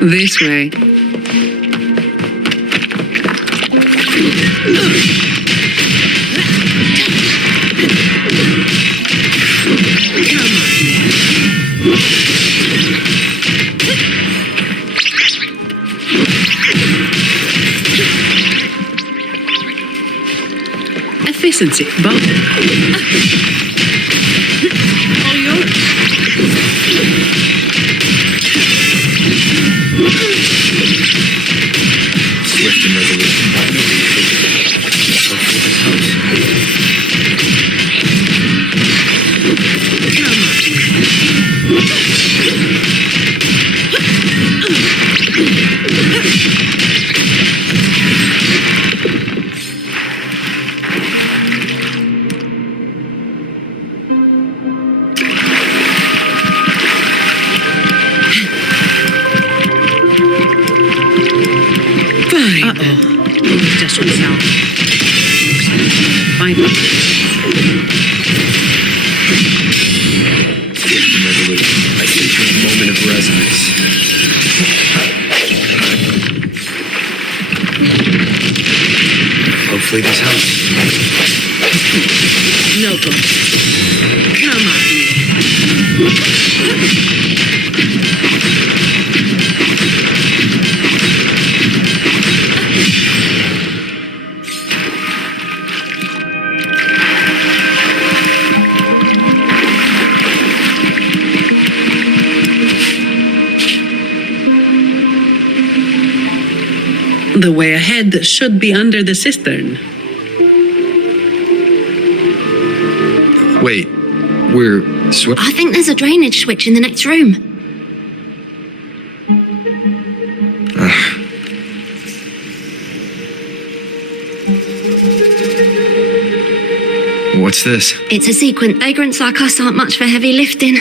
This way. Efficiency, but all yours. Swift and resolute. Just went south. Fine. Swift and resolute. I think a moment of resonance. Hopefully this helps. No good. Come on. The way ahead should be under the cistern. Wait, we're I think there's a drainage switch in the next room. What's this? It's a sequence. Vagrants like us aren't much for heavy lifting.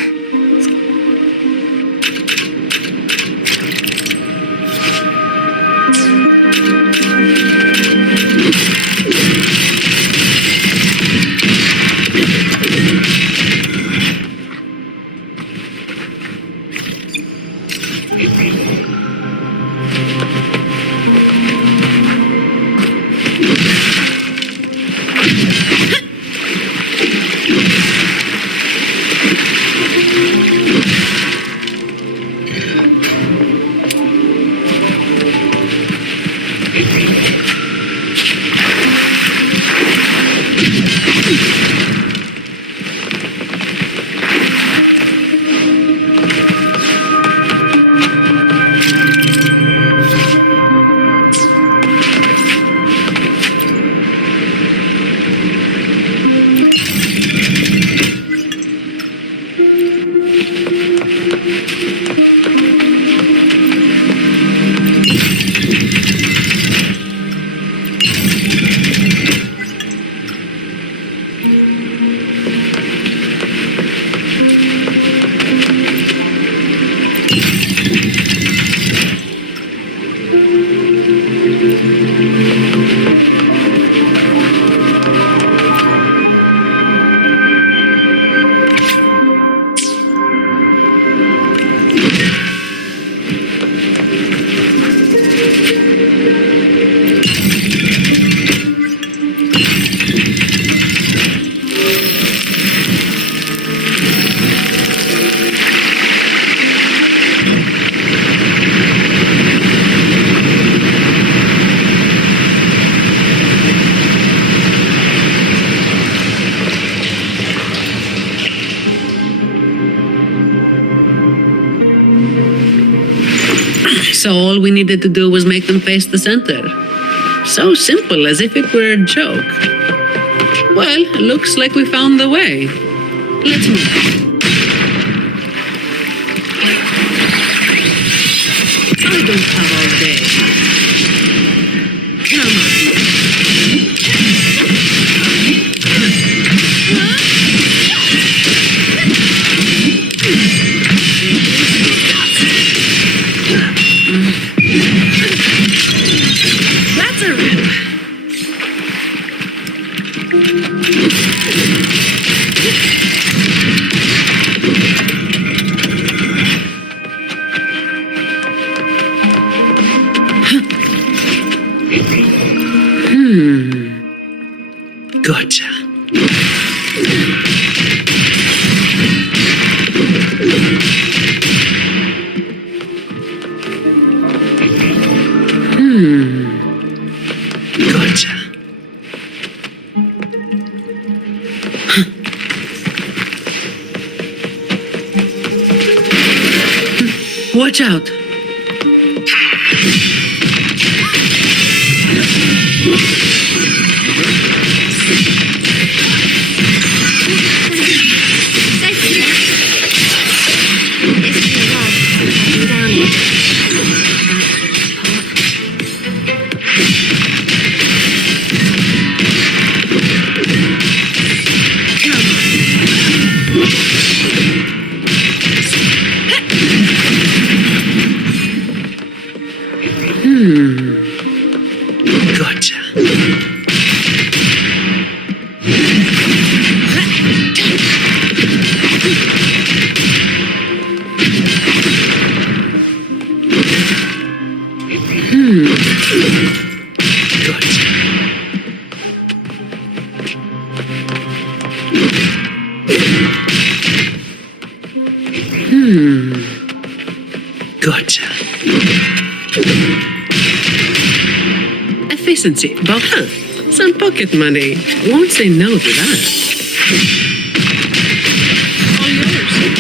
So all we needed to do was make them face the center. So simple, as if it were a joke. Well, looks like we found the way. Let's move. I don't have all day. Come on. That's a rip. Gotcha. Gotcha. Watch out. Gotcha. Gotcha. Gotcha. Efficiency, but some pocket money. Won't say no to that. All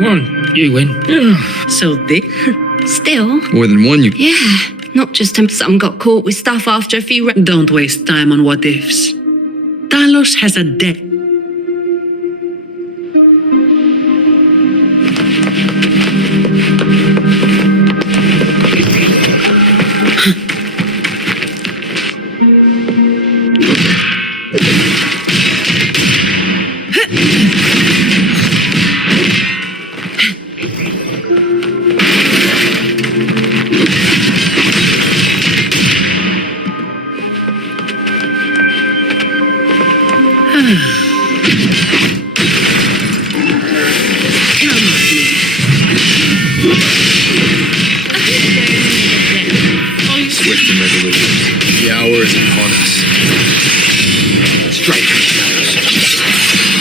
One, you win. So Dick, Still, More than one, you. yeah. Not just some got caught with stuff after a few. don't waste time on what ifs. Talos has a deck. Swift and resolute. The hour is upon us. Strike the shadows.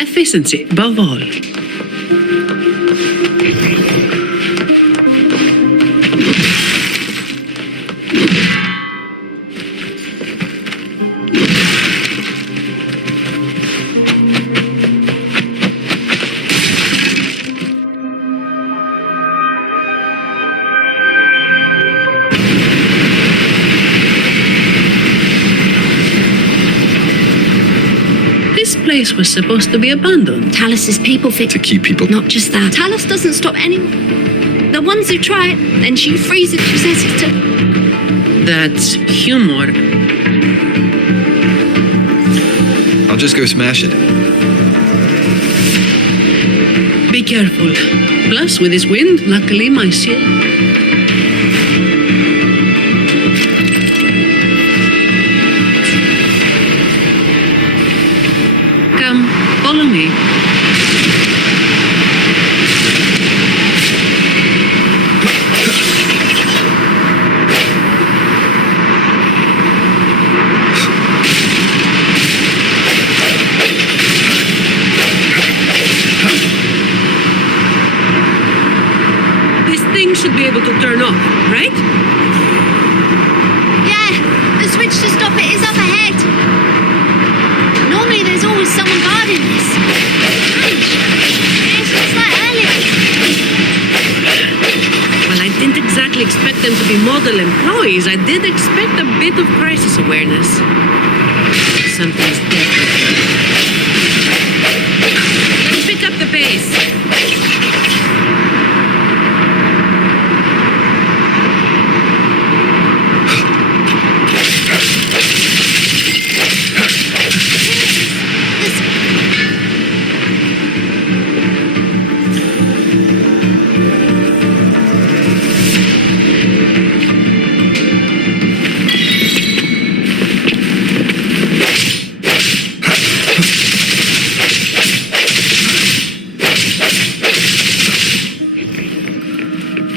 Efficiency, above all. This place was supposed to be abandoned. Talos' people fix. To keep people. Not just that. Talos doesn't stop anyone. The ones who try it, then she frees it. She says it's to. That's humor. I'll just go smash it. Be careful. Plus, with this wind, luckily my shield. Come, follow me. This thing should be able to turn off, right? Yeah, the switch to stop it is up ahead. Normally there's always someone guarding this. Strange. It's just like earlier. Well, I didn't exactly expect them to be model employees. I did expect a bit of crisis awareness. Something's different. place.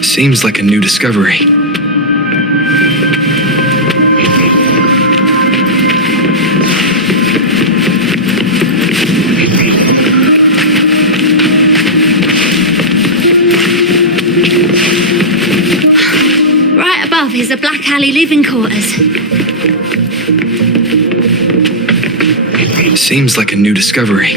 Seems like a new discovery. Right above is the Black Alley living quarters. Seems like a new discovery.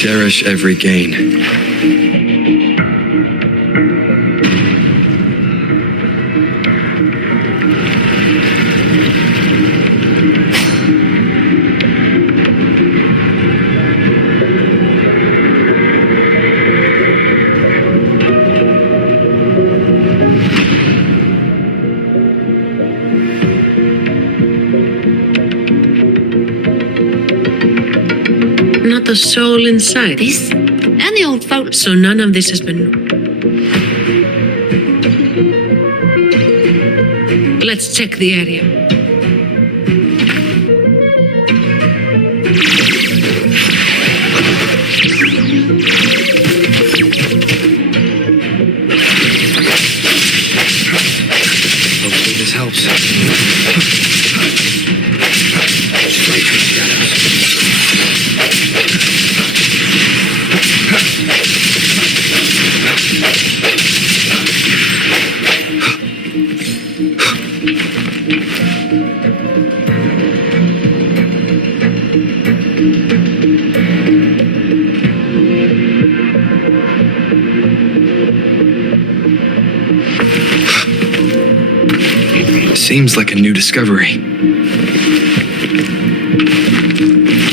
Cherish every gain. Not a soul inside. This and the old folk. So none of this has been... Let's check the area. Hopefully this helps. Straight from shadows. Seems like a new discovery.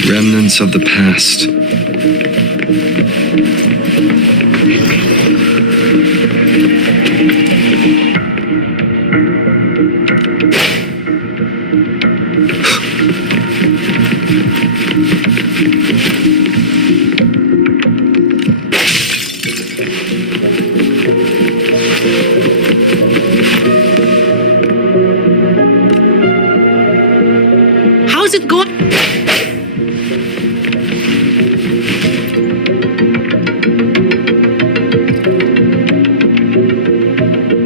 Remnants of the past. How's it going?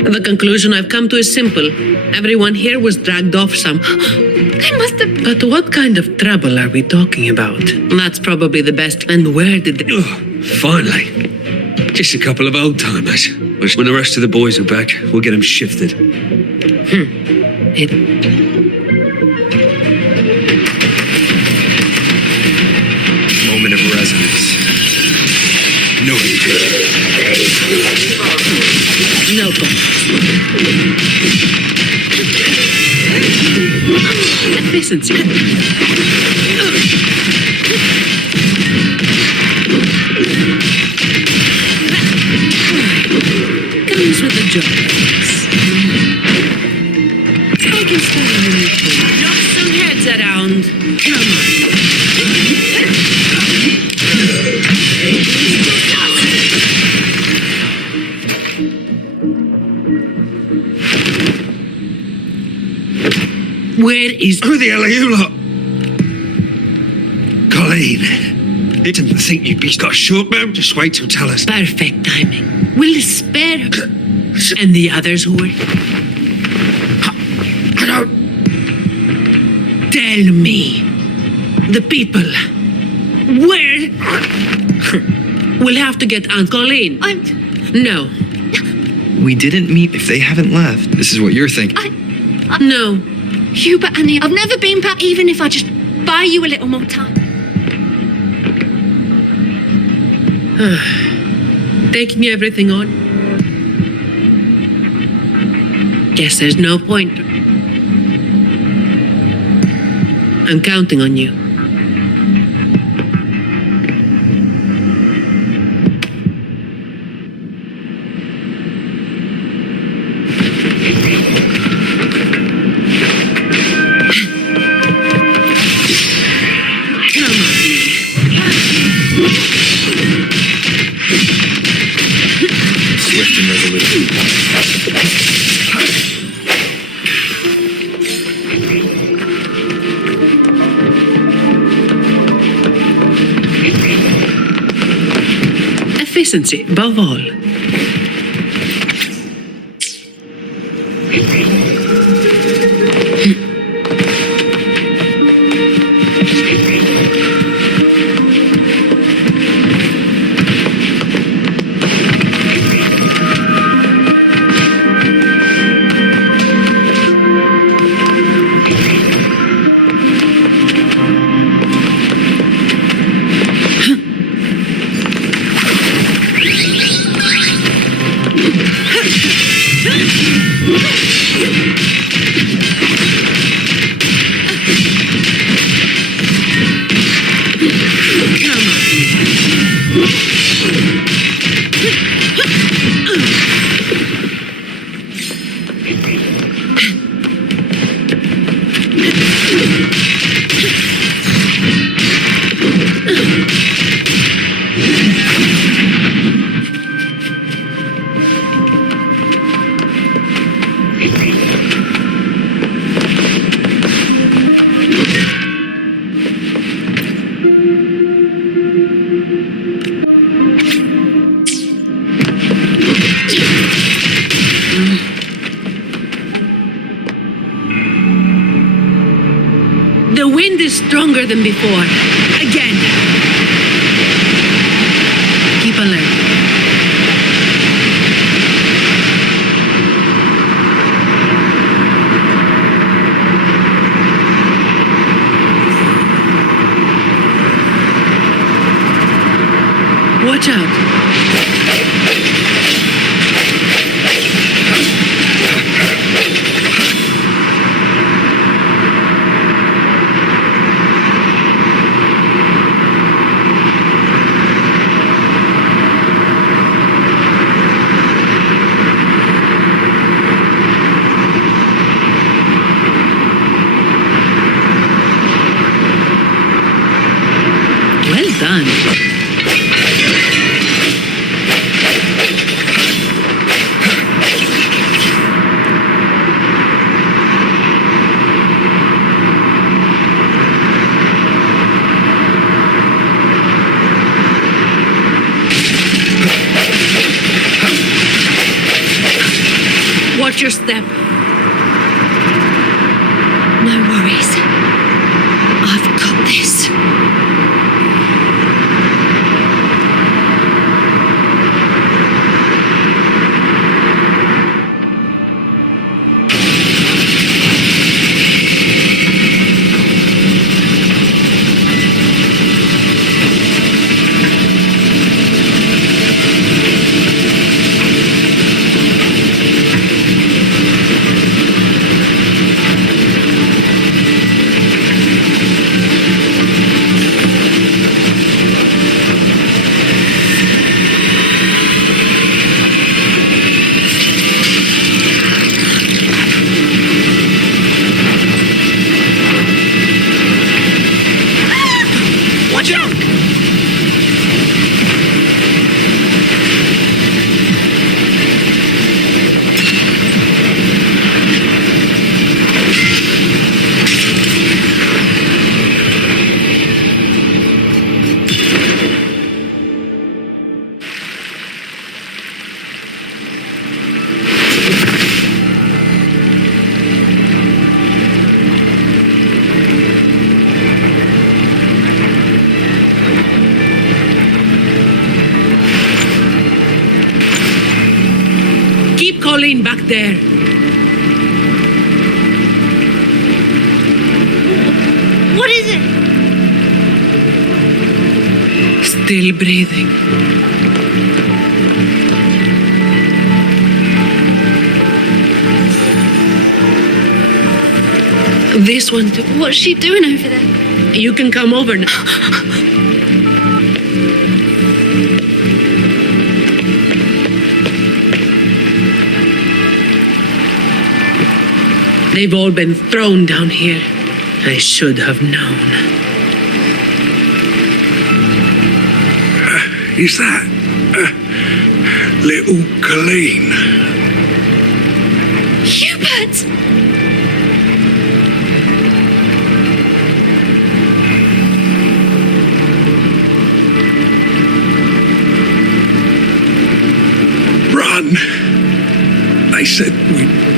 The conclusion I've come to is simple. Everyone here was dragged off some... They must have. But what kind of trouble are we talking about? That's probably the best. And where did they... Finally. Just a couple of old timers. When the rest of the boys are back, we'll get them shifted. It Moment of resonance. No no efficiency. Comes with the job. I can stay in the meeting. Knock some heads around. Come on. Where is... Who the hell are you lot? Colleen. Didn't think you'd be got short, ma'am. Just wait till tell us. Perfect timing. We'll spare her. And the others who were... I don't... Tell me. The people. Where? We'll have to get Aunt Colleen. No. We didn't meet if they haven't left. This is what you're thinking. No. Hubert, Annie, I've never been back, even if I just buy you a little more time. Taking everything on. Guess there's no point. I'm counting on you. Swift and resolute. Efficiency, above all. The wind is stronger than before. Again. Keep alert. Watch out. Well done. Watch your step. No worries. I've got this. Colleen back there. What is it? Still breathing. This one too. What's she doing over there? You can come over now. They've all been thrown down here. I should have known. Is that little Colleen? Hubert! Run! They said we...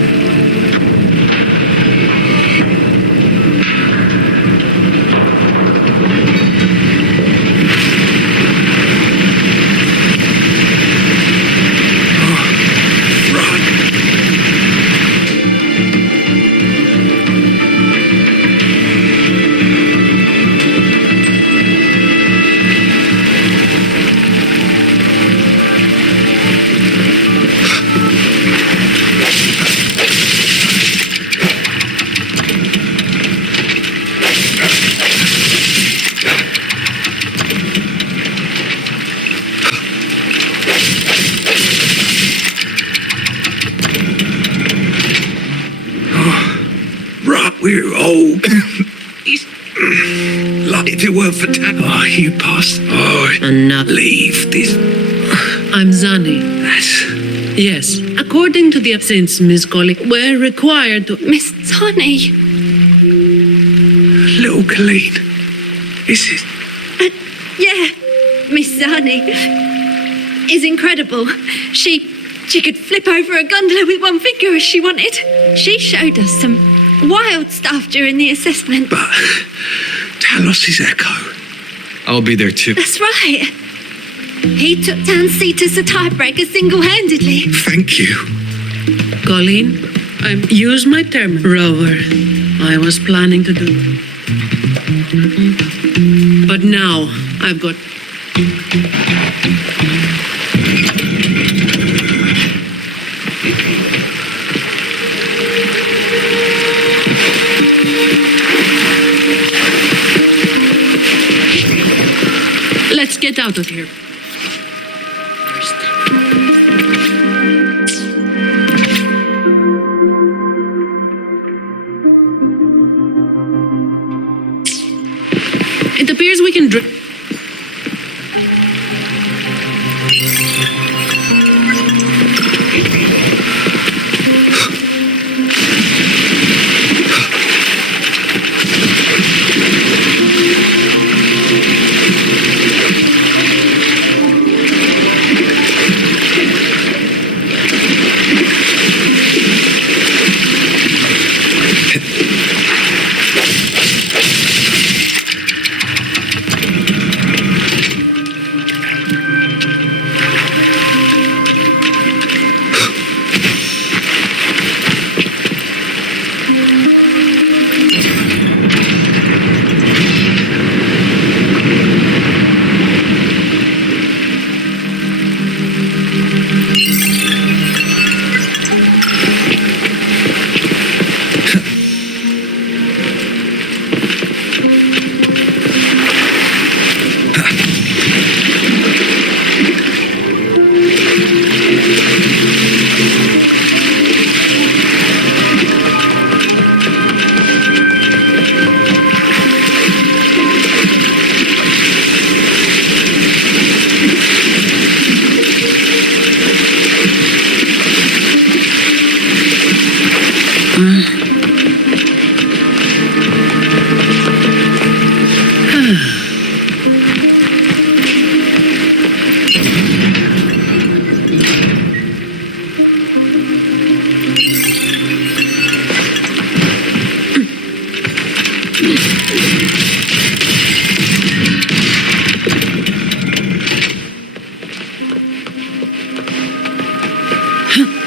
We're all... like if it weren't for Oh, you passed. Oh, Enough. leave this. I'm Zani. That's... Yes. According to the absence, Miss Colleen, we're required to... Miss Tani. Little Colleen. Is it... Yeah, Miss Zani is incredible. She could flip over a gondola with one finger if she wanted. She showed us some wild stuff during the assessment. But... Talos' echo. I'll be there too. That's right. He took down Cetus the tiebreaker single-handedly. Thank you. Colleen, I've used my term, rover. I was planning to do. But now, I've got... Let's get out of here. First. It appears we can drink.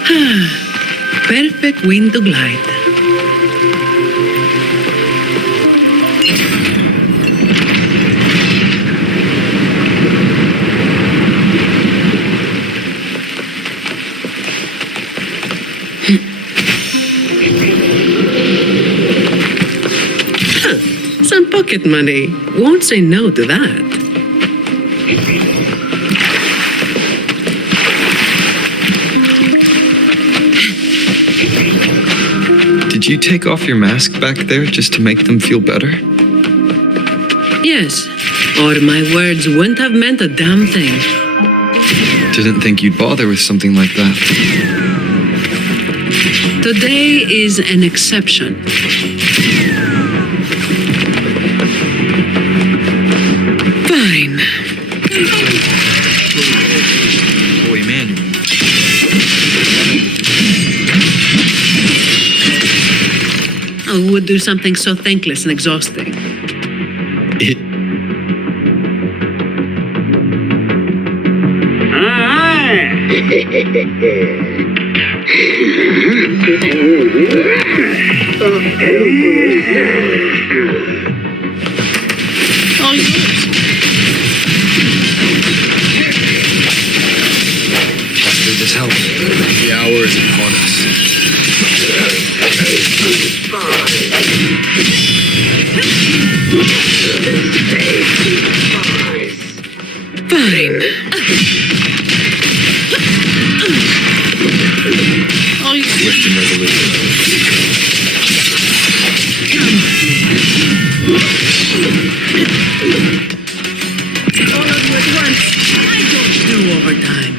Perfect wind to glide. Some pocket money. Won't say no to that. Did you take off your mask back there just to make them feel better? Yes, or my words wouldn't have meant a damn thing. Didn't think you'd bother with something like that. Today is an exception. Fine. Boy, Manuel. Who would do something so thankless and exhausting? All yours. Possibly this helps. The hour is upon us. Fine. All yours. Swift and resolute. All of you at once. I don't do overtime.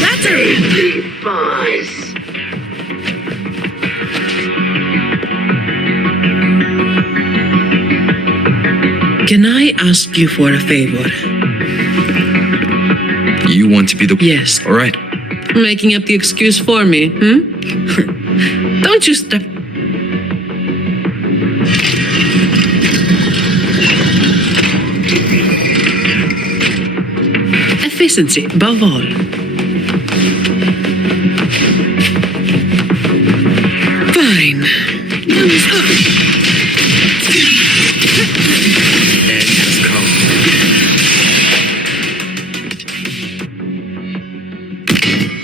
That's a Can I ask you for a favor? You want to be the... Yes. All right. Making up the excuse for me, Don't you stop. Efficiency, above all. Fine. End has come.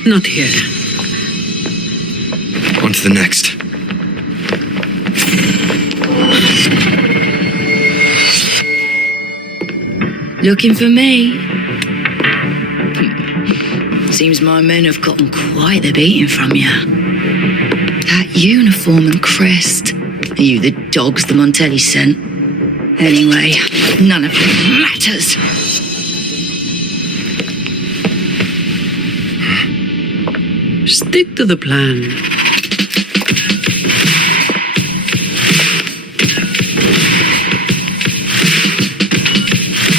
Not here. On to the next. Looking for me? Seems my men have gotten quite the beating from you. That uniform and crest. Are you the dogs the Montelli sent? Anyway, none of it matters. Stick to the plan.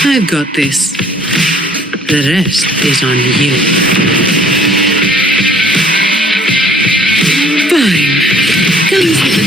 I've got this. The rest is on you. Fine. Come on.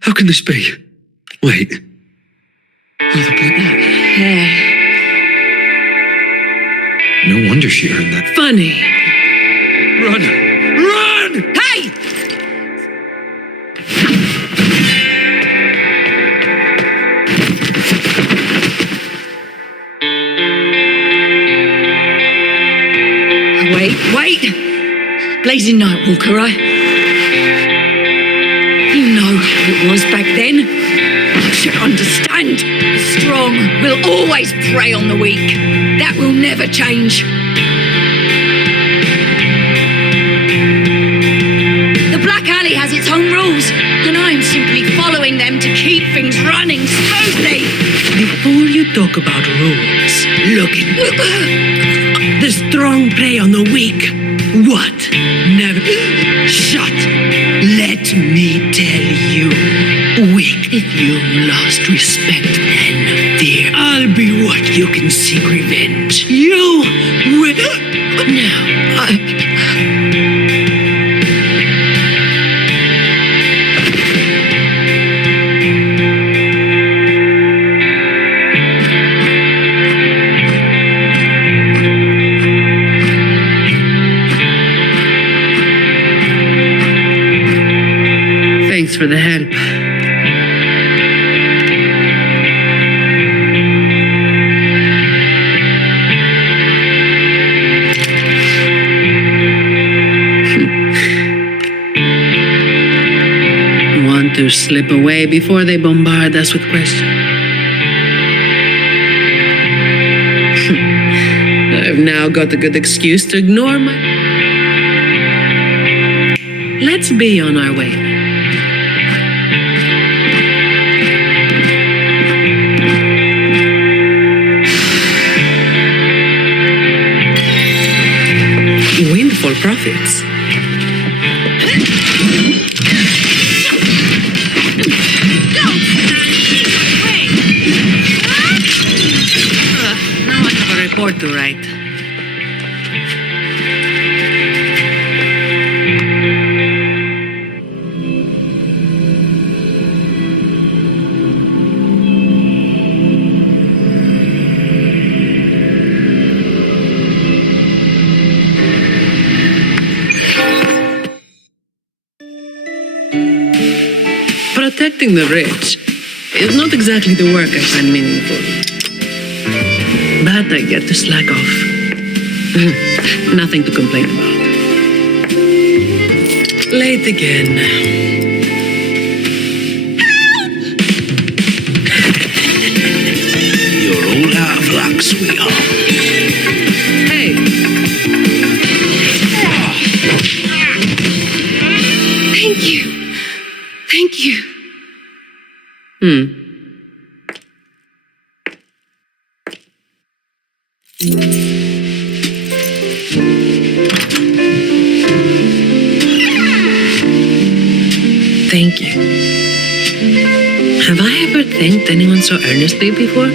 How can this be? Wait. Oh, the black. No wonder she earned that. Funny. Run! Run! Hey! Wait. Blazing Nightwalker, right? You know how it was back then. You should understand. The strong will always prey on the weak. That will never change. The Black Alley has its own rules, and I am simply following them to keep things running smoothly. Before you talk about rules, look at the strong prey on the weak. What? Never. Shut. Let me tell you. Weak. If you lost respect and fear, I'll be what you can seek revenge. You will. Now, Thanks for the help. Want to slip away before they bombard us with questions? I've now got a good excuse to ignore my... Let's be on our way. Windfall profits. Now I have a report to write. Protecting the rich is not exactly the work I find meaningful. But I get to slack off. Nothing to complain about. Late again. You're all out of luck, sweetheart. Hey, Thank you. Thank you. Thank you. Have I ever thanked anyone so earnestly before?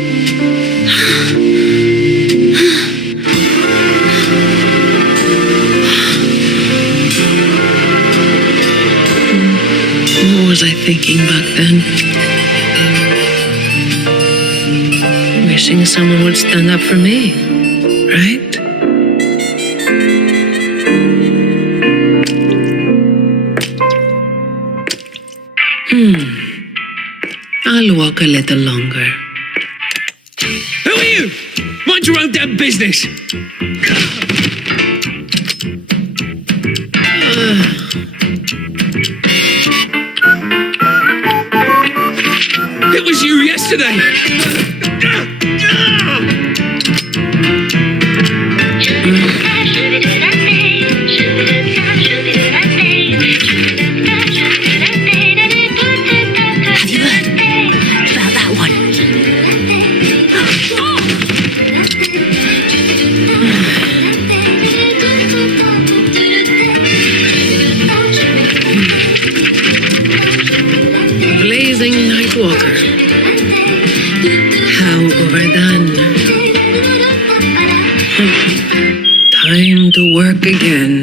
What was I thinking back then? Wishing someone would stand up for me, right? I'll walk a little longer. Who are you? Mind your own damn business. It was you yesterday. Have you heard about that one? Blazing Nightwalker. How overdone. Time to work again.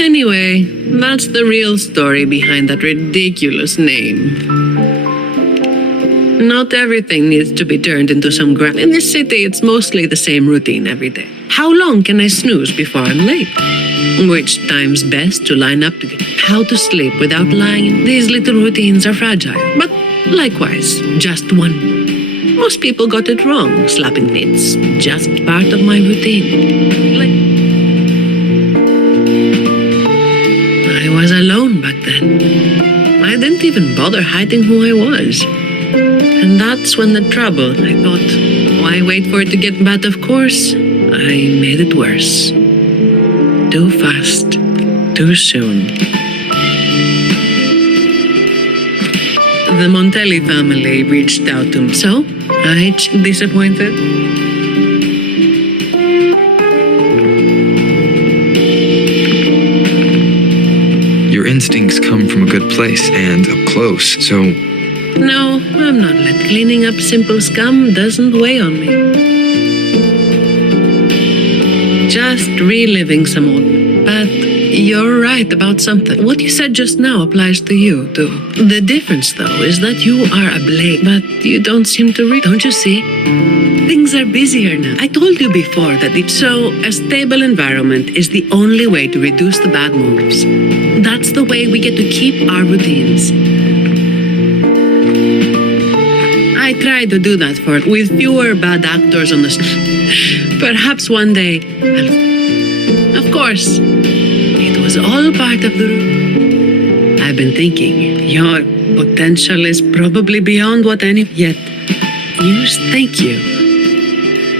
Anyway, that's the real story behind that ridiculous name. Not everything needs to be turned into some grand. In this city, it's mostly the same routine every day. How long can I snooze before I'm late? Which time's best to line up to get how to sleep without lying? These little routines are fragile, but likewise, just one. Most people got it wrong. Slapping mates, just part of my routine. I was alone back then. I didn't even bother hiding who I was. And that's when the trouble, I thought, why wait for it to get bad? Of course, I made it worse. Too fast, too soon. The Montelli family reached out to me, so I disappointed. Your instincts come from a good place and up close, so No, I'm not. Cleaning up simple scum doesn't weigh on me. Just reliving some old. But you're right about something. What you said just now applies to you, too. The difference, though, is that you are a blade, but you don't seem to Don't you see? Things are busier now. I told you before that so a stable environment is the only way to reduce the bad moves. That's the way we get to keep our routines. I try to do that with fewer bad actors on the Perhaps one day Of course, it was all part of the I've been thinking, your potential is probably beyond what any yet. Thank you.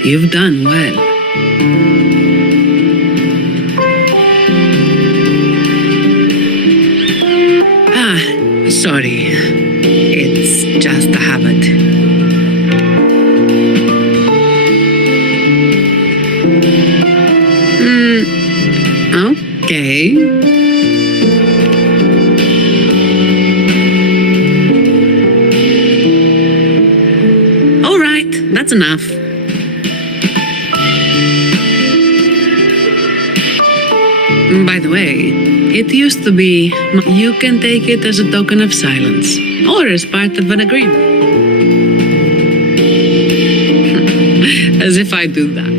You've done well. Sorry. It's just a habit. Okay. All right, that's enough. By the way, it used to be you can take it as a token of silence or as part of an agreement. As if I do that.